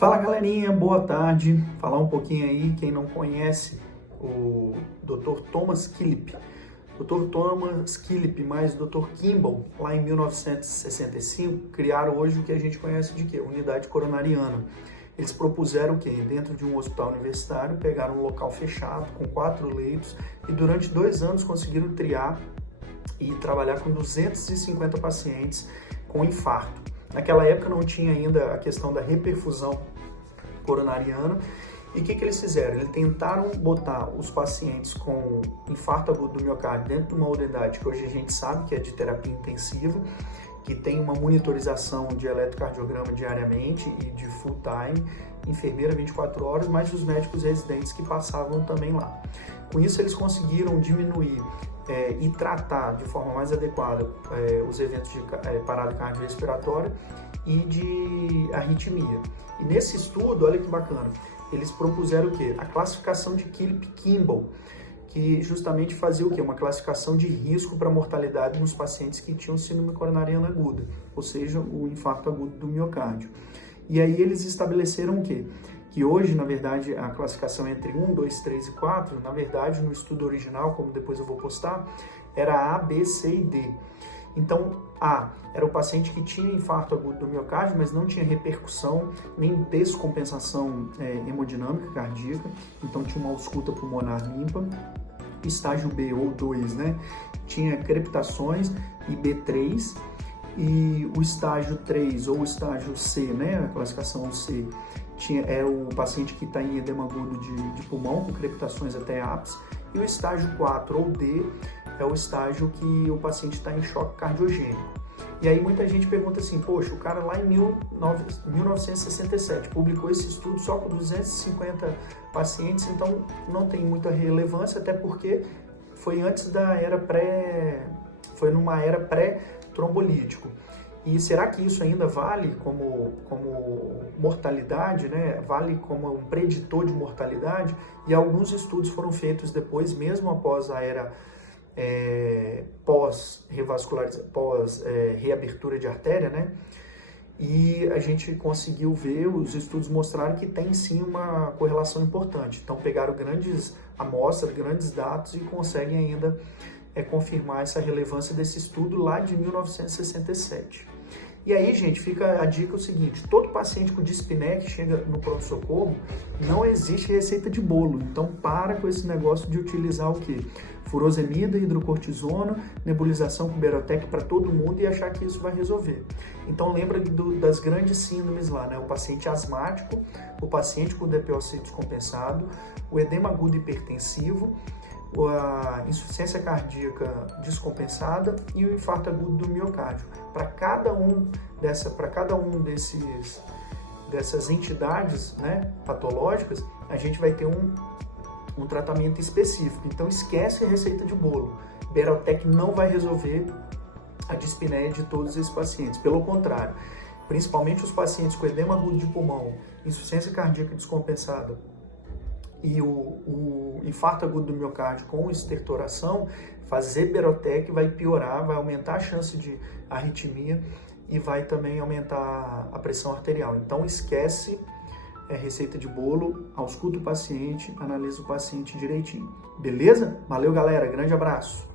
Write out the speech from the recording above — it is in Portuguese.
Fala galerinha, boa tarde. Falar um pouquinho aí, quem não conhece o Dr. Thomas Kilip. Dr. Thomas Kilip mais Dr. Kimball, lá em 1965, criaram hoje o que a gente conhece de quê? Unidade coronariana. Eles propuseram o quê? Dentro de um hospital universitário, pegaram um local fechado, com 4 leitos, e durante 2 anos conseguiram triar e trabalhar com 250 pacientes com infarto. Naquela época não tinha ainda a questão da reperfusão coronariana. E o que eles fizeram? Eles tentaram botar os pacientes com infarto agudo do miocárdio dentro de uma unidade que hoje a gente sabe que é de terapia intensiva, que tem uma monitorização de eletrocardiograma diariamente e de full time, enfermeira 24 horas, mais os médicos residentes que passavam também lá. Com isso eles conseguiram diminuir e tratar de forma mais adequada os eventos de parada cardiorrespiratória e de arritmia. E nesse estudo, olha que bacana, eles propuseram o quê? A classificação de Kilip-Kimball, que justamente fazia o quê? Uma classificação de risco para mortalidade nos pacientes que tinham síndrome coronariana aguda, ou seja, o infarto agudo do miocárdio. E aí eles estabeleceram o quê? Que hoje, na verdade, a classificação entre 1, 2, 3 e 4, na verdade, no estudo original, como depois eu vou postar, era A, B, C e D. Então, A era o paciente que tinha infarto agudo do miocárdio, mas não tinha repercussão nem descompensação hemodinâmica cardíaca, então tinha uma ausculta pulmonar limpa. Estágio B ou 2, né, tinha crepitações e B3, e o estágio 3 ou o estágio C, né, a classificação C, é o paciente que está em edema agudo de pulmão, com crepitações até ápice, e o estágio 4 ou D é o estágio que o paciente está em choque cardiogênico. E aí muita gente pergunta assim, poxa, o cara lá em 1967 publicou esse estudo só com 250 pacientes, então não tem muita relevância, até porque foi antes da era foi numa era pré-trombolítico. E será que isso ainda vale como mortalidade, né? Vale como um preditor de mortalidade? E alguns estudos foram feitos depois, mesmo após a era reabertura de artéria, né? E a gente conseguiu ver, os estudos mostraram que tem sim uma correlação importante. Então pegaram grandes amostras, grandes dados e conseguem ainda confirmar essa relevância desse estudo lá de 1967. E aí, gente, fica a dica o seguinte, todo paciente com dispneia que chega no pronto-socorro, não existe receita de bolo. Então, para com esse negócio de utilizar o quê? Furosemida, hidrocortisona, nebulização com Berotec para todo mundo e achar que isso vai resolver. Então, lembra das grandes síndromes lá, né? O paciente asmático, o paciente com DPOC descompensado, o edema agudo hipertensivo, a insuficiência cardíaca descompensada e o infarto agudo do miocárdio. Para cada um dessas entidades, né, patológicas, a gente vai ter um tratamento específico. Então esquece a receita de bolo. Berotec não vai resolver a dispneia de todos esses pacientes. Pelo contrário, principalmente os pacientes com edema agudo de pulmão, insuficiência cardíaca descompensada, e o infarto agudo do miocárdio com estertoração, fazer Berotec vai piorar, vai aumentar a chance de arritmia e vai também aumentar a pressão arterial. Então esquece receita de bolo, ausculta o paciente, analisa o paciente direitinho. Beleza? Valeu, galera. Grande abraço.